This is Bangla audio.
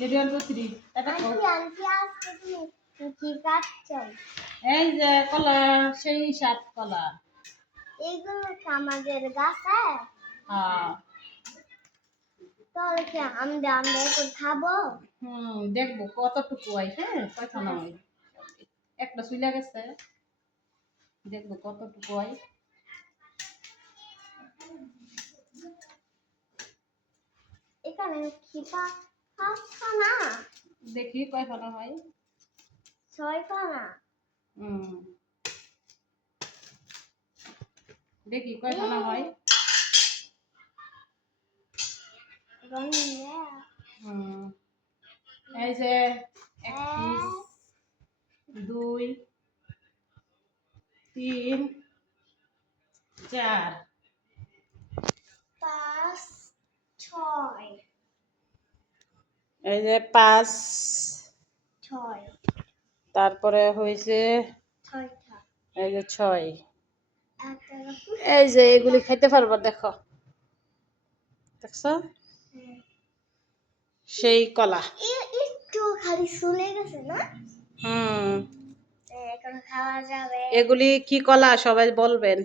রেডি 1 2 3 এটা খাও। আন্টি আজকে তুমি কি কাটছো? এই যে কলা, সেই সাত কলা। এইগুলো কি আমাদের গাছে? হ্যাঁ। তাহলে কি আমরা এখন খাবো? দেখবো কতটুকু হয়। হ্যাঁ, কথা নয়, একটা চুইলা গেছে, দেখবো কতটুকু হয়। এখানে খিপা পাঁচটা না দেখি কয় খানা হয়। 6টা না দেখি কয় খানা হয়। এই যে 1 পিস 2 3 4 5 6 এই যে 5 6 তারপরে হয়েছে 6টা এই যে 6 একটা এই যে এগুলি খাইতে পারবা দেখো, দেখছো সেই কলা। একটু খালি শুলে গেছে না? হুম, এখন খাওয়া যাবে। এগুলি কি কলা সবাই বলবেন।